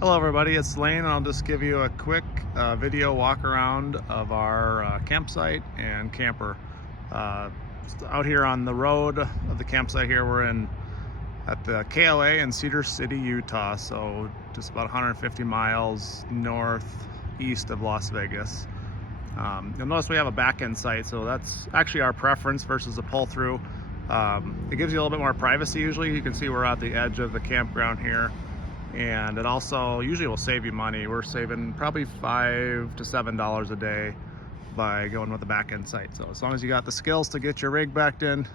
Hello everybody, it's Lane. I'll just give you a quick video walk around of our campsite and camper. Just out here on the road of the campsite here, we're at the KLA in Cedar City, Utah, so just about 150 miles northeast of Las Vegas. You'll notice we have a back-end site, so that's actually our preference versus a pull-through. It gives you a little bit more privacy usually. You can see we're at the edge of the campground here. And it also usually will save you money. We're saving probably $5 to $7 a day by going with the back end site. So as long as you got the skills to get your rig backed in,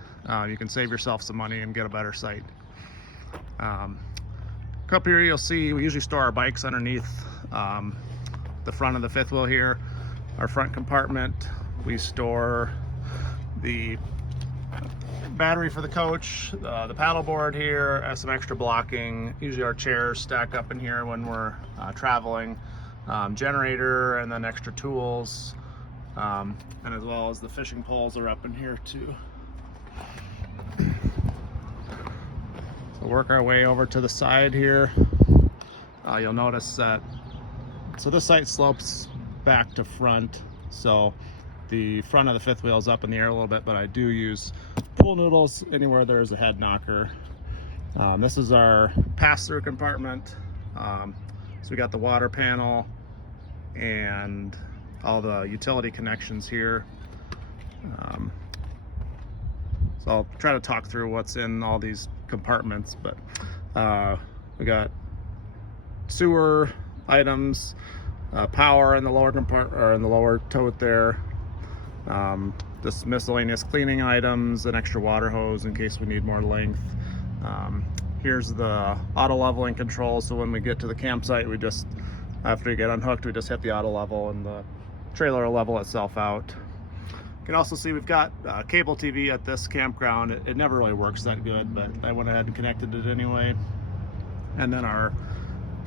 you can save yourself some money and get a better site. Up here you'll see we usually store our bikes underneath the front of the fifth wheel here. Our front compartment, we store the battery for the coach, the paddle board here, some extra blocking. Usually our chairs stack up in here when we're traveling, generator, and then extra tools, and as well as the fishing poles are up in here too. So work our way over to the side here. You'll notice that this site slopes back to front, so the front of the fifth wheel is up in the air a little bit, but I do use pool noodles anywhere there's a head knocker. This is our pass-through compartment. So we got the water panel and all the utility connections here. So I'll try to talk through what's in all these compartments, but we got sewer items, power in the lower compartment, or in the lower tote there. Just miscellaneous cleaning items, an extra water hose in case we need more length. Here's the auto leveling control, so when we get to the campsite, we just, after you get unhooked, we just hit the auto level and the trailer will level itself out. You can also see we've got cable TV at this campground. It never really works that good, but I went ahead and connected it anyway. And then our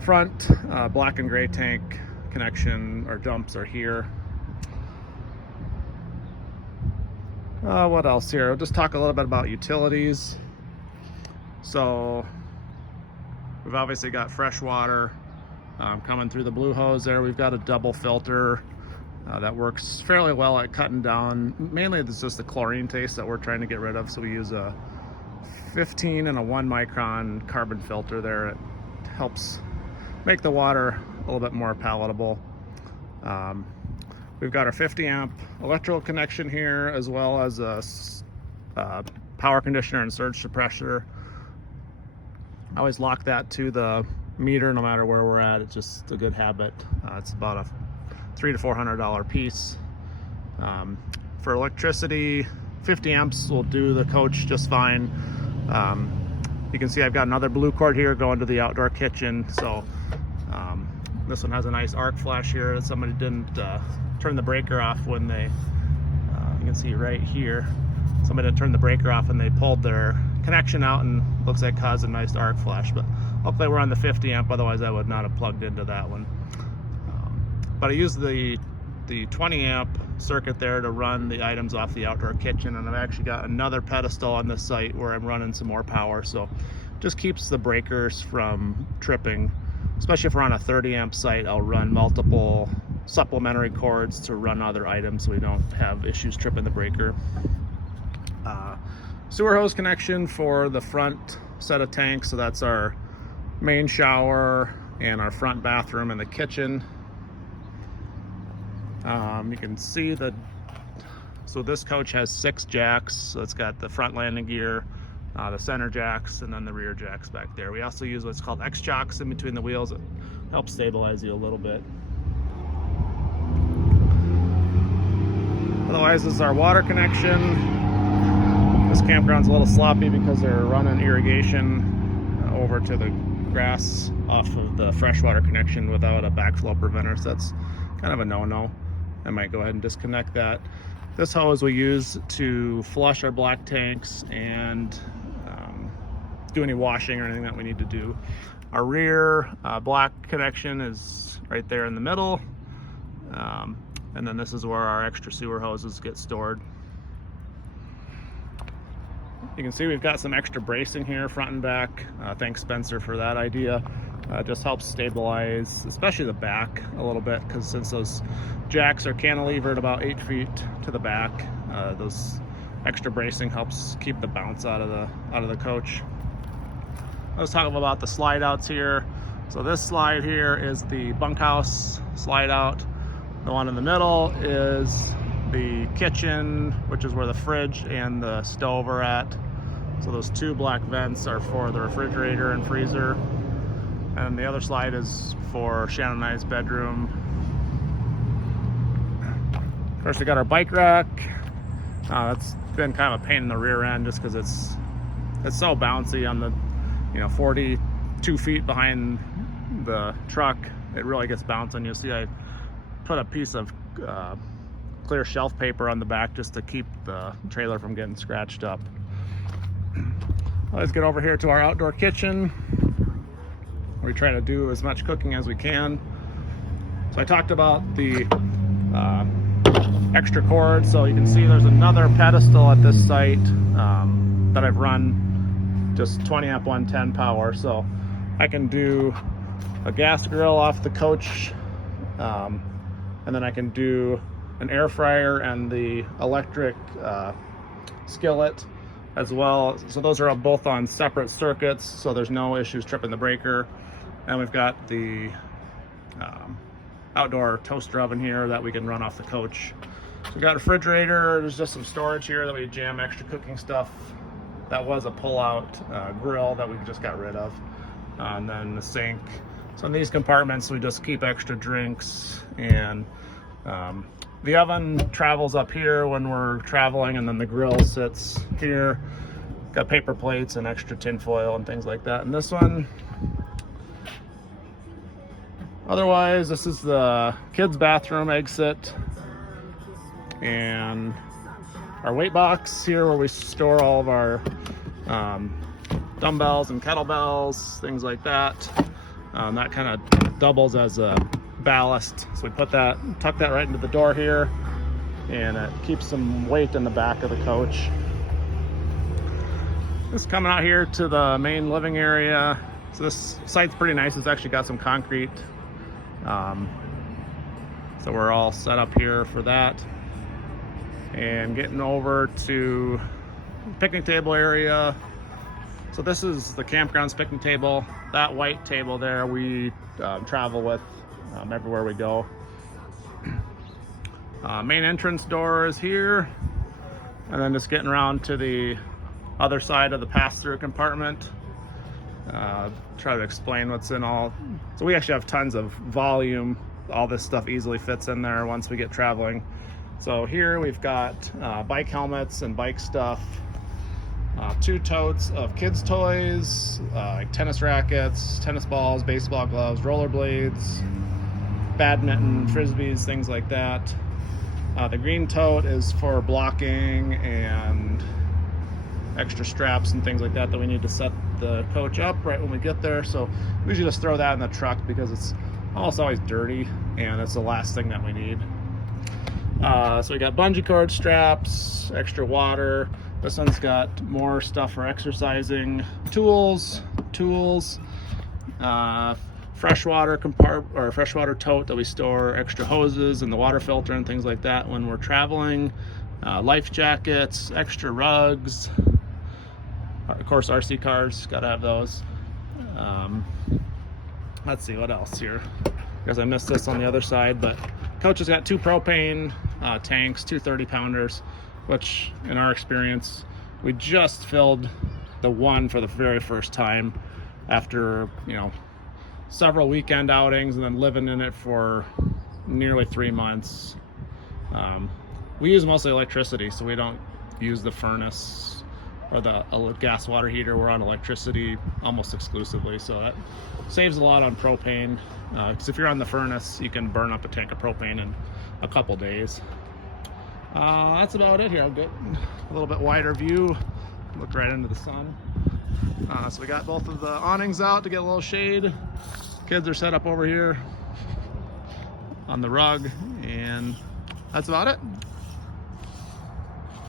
front black and gray tank connection or dumps are here. What else here? I'll just talk a little bit about utilities. So we've obviously got fresh water coming through the blue hose there. We've got a double filter that works fairly well at cutting down. Mainly it's just the chlorine taste that we're trying to get rid of. So we use a 15 and a 1 micron carbon filter there. It helps make the water a little bit more palatable. We've got our 50 amp electrical connection here, as well as a power conditioner and surge suppressor. I always lock that to the meter no matter where we're at. It's just a good habit. It's about a $300 to $400 piece. For electricity, 50 amps will do the coach just fine. You can see I've got another blue cord here going to the outdoor kitchen. So this one has a nice arc flash here that somebody didn't turn the breaker off when they, you can see right here, somebody didn't turn the breaker off and they pulled their connection out and looks like caused a nice arc flash. But hopefully we're on the 50 amp, otherwise I would not have plugged into that one. But I use the 20 amp circuit there to run the items off the outdoor kitchen, and I've actually got another pedestal on this site where I'm running some more power, so just keeps the breakers from tripping. Especially if we're on a 30 amp site, I'll run multiple supplementary cords to run other items so we don't have issues tripping the breaker. Sewer hose connection for the front set of tanks, so that's our main shower and our front bathroom and the kitchen. You can see that, so this coach has 6 jacks, so it's got the front landing gear, the center jacks, and then the rear jacks back there. We also use what's called X-Chocks in between the wheels. It helps stabilize you a little bit. Otherwise, this is our water connection. This campground's a little sloppy because they're running irrigation over to the grass off of the freshwater connection without a backflow preventer, so that's kind of a no-no. I might go ahead and disconnect that. This hose we use to flush our black tanks and do any washing or anything that we need to do. Our rear black connection is right there in the middle, and then this is where our extra sewer hoses get stored. You can see we've got some extra bracing here front and back. Thanks Spencer for that idea. Just helps stabilize, especially the back a little bit, because since those jacks are cantilevered about 8 feet to the back, those extra bracing helps keep the bounce out of the coach. Let's talk about the slide outs here. So this slide here is the bunkhouse slide out. The one in the middle is the kitchen, which is where the fridge and the stove are at. So those 2 black vents are for the refrigerator and freezer. And the other slide is for Shannon and I's bedroom. Of course, we got our bike rack. That's been kind of a pain in the rear end just because it's so bouncy on the 42 feet behind the truck. It really gets bouncing. You'll see I put a piece of clear shelf paper on the back just to keep the trailer from getting scratched up. Let's get over here to our outdoor kitchen. We try to do as much cooking as we can. So I talked about the extra cord. So you can see there's another pedestal at this site that I've run just 20 amp 110 power. So I can do a gas grill off the coach, and then I can do an air fryer and the electric skillet as well. So those are both on separate circuits, so there's no issues tripping the breaker. And we've got the outdoor toaster oven here that we can run off the coach. So we've got a refrigerator. There's just some storage here that we jam extra cooking stuff. That was a pull-out grill that we just got rid of. And then the sink. So in these compartments, we just keep extra drinks. And the oven travels up here when we're traveling, and then the grill sits here. Got paper plates and extra tin foil and things like that. And this one, otherwise, this is the kids' bathroom exit, and our weight box here where we store all of our dumbbells and kettlebells, things like that. That kind of doubles as a ballast. So we tuck that right into the door here, and it keeps some weight in the back of the coach. Just coming out here to the main living area. So this site's pretty nice. It's actually got some concrete. So we're all set up here for that. And getting over to picnic table area. So this is the campground's picnic table. That white table there we travel with everywhere we go. Main entrance door is here. And then just getting around to the other side of the pass-through compartment. Try to explain what's in all. So we actually have tons of volume. All this stuff easily fits in there once we get traveling. So here we've got bike helmets and bike stuff, 2 totes of kids' toys, like tennis rackets, tennis balls, baseball gloves, rollerblades, badminton, frisbees, things like that. The green tote is for blocking and extra straps and things like that we need to set the coach up right when we get there. So we usually just throw that in the truck because it's almost always dirty, and it's the last thing that we need. So we got bungee cord straps, extra water. This one's got more stuff for exercising, tools, freshwater freshwater tote that we store extra hoses and the water filter and things like that when we're traveling. Life jackets, extra rugs. Of course, RC cars, gotta have those. Let's see what else here. I guess I missed this on the other side, but coach has got 2 propane tanks, 2 30-pounders, which in our experience, we just filled the one for the very first time after, several weekend outings and then living in it for nearly 3 months. We use mostly electricity, so we don't use the furnace or the gas water heater. We're on electricity almost exclusively, so that saves a lot on propane. Because if you're on the furnace, you can burn up a tank of propane in a couple days. That's about it here. I'll get a little bit wider view, look right into the sun. So we got both of the awnings out to get a little shade. Kids are set up over here on the rug, and that's about it.